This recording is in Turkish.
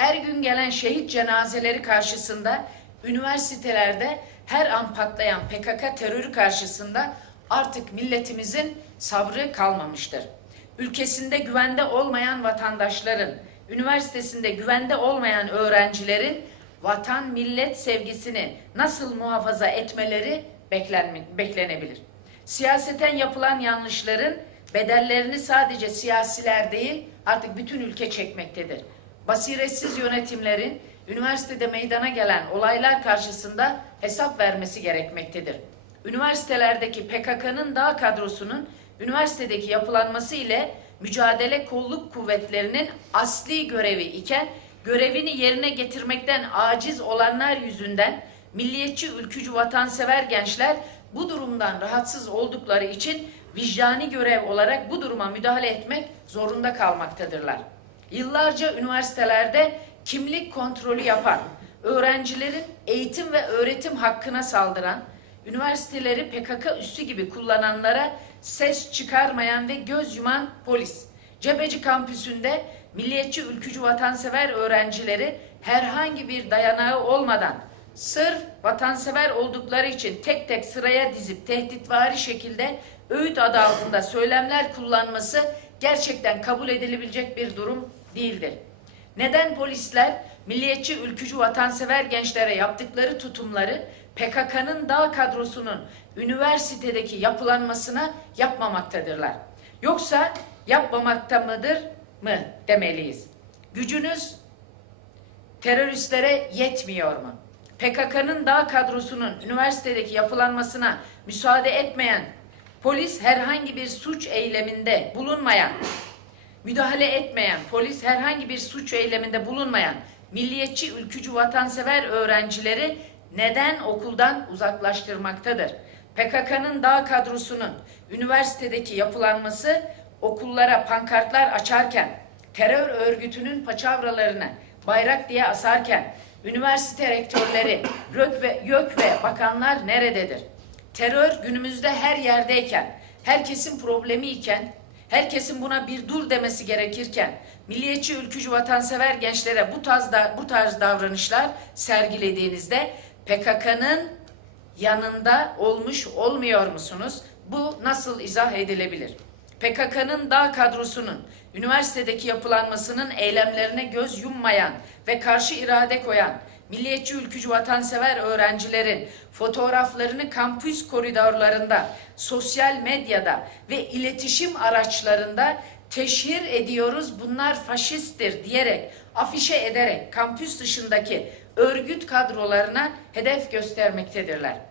her gün gelen şehit cenazeleri karşısında üniversitelerde her an patlayan PKK terörü karşısında artık milletimizin sabrı kalmamıştır. Ülkesinde güvende olmayan vatandaşların, üniversitesinde güvende olmayan öğrencilerin vatan millet sevgisini nasıl muhafaza etmeleri beklenebilir. Siyaseten yapılan yanlışların bedellerini sadece siyasiler değil artık bütün ülke çekmektedir. Basiretsiz yönetimlerin üniversitede meydana gelen olaylar karşısında hesap vermesi gerekmektedir. Üniversitelerdeki PKK'nın dağ kadrosunun üniversitedeki yapılanması ile mücadele kolluk kuvvetlerinin asli görevi iken görevini yerine getirmekten aciz olanlar yüzünden milliyetçi ülkücü vatansever gençler bu durumdan rahatsız oldukları için vicdani görev olarak bu duruma müdahale etmek zorunda kalmaktadırlar. Yıllarca üniversitelerde kimlik kontrolü yapan, öğrencilerin eğitim ve öğretim hakkına saldıran, üniversiteleri PKK üssü gibi kullananlara ses çıkarmayan ve göz yuman polis. Cebeci kampüsünde milliyetçi ülkücü vatansever öğrencileri herhangi bir dayanağı olmadan sırf vatansever oldukları için tek tek sıraya dizip tehditvari şekilde öğüt adı altında söylemler kullanması gerçekten kabul edilebilecek bir durum değildir. Neden polisler milliyetçi ülkücü vatansever gençlere yaptıkları tutumları PKK'nın dağ kadrosunun üniversitedeki yapılanmasına yapmamaktadırlar? Yoksa yapmamakta mıdır mı demeliyiz? Gücünüz teröristlere yetmiyor mu? PKK'nın dağ kadrosunun üniversitedeki yapılanmasına müsaade etmeyen, polis herhangi bir suç eyleminde bulunmayan, müdahale etmeyen, polis herhangi bir suç eyleminde bulunmayan milliyetçi ülkücü vatansever öğrencileri neden okuldan uzaklaştırmaktadır? PKK'nın dağ kadrosunun üniversitedeki yapılanması okullara pankartlar açarken, terör örgütünün paçavralarını bayrak diye asarken, üniversite rektörleri, RÖK ve YÖK ve bakanlar nerededir? Terör günümüzde her yerdeyken, herkesin problemi iken, herkesin buna bir dur demesi gerekirken, milliyetçi ülkücü vatansever gençlere bu tarz, bu tarz davranışlar sergilediğinizde PKK'nın yanında olmuş olmuyor musunuz? Bu nasıl izah edilebilir? PKK'nın dağ kadrosunun üniversitedeki yapılanmasının eylemlerine göz yummayan ve karşı irade koyan milliyetçi ülkücü vatansever öğrencilerin fotoğraflarını kampüs koridorlarında, sosyal medyada ve iletişim araçlarında teşhir ediyoruz bunlar faşisttir diyerek, afişe ederek kampüs dışındaki örgüt kadrolarına hedef göstermektedirler.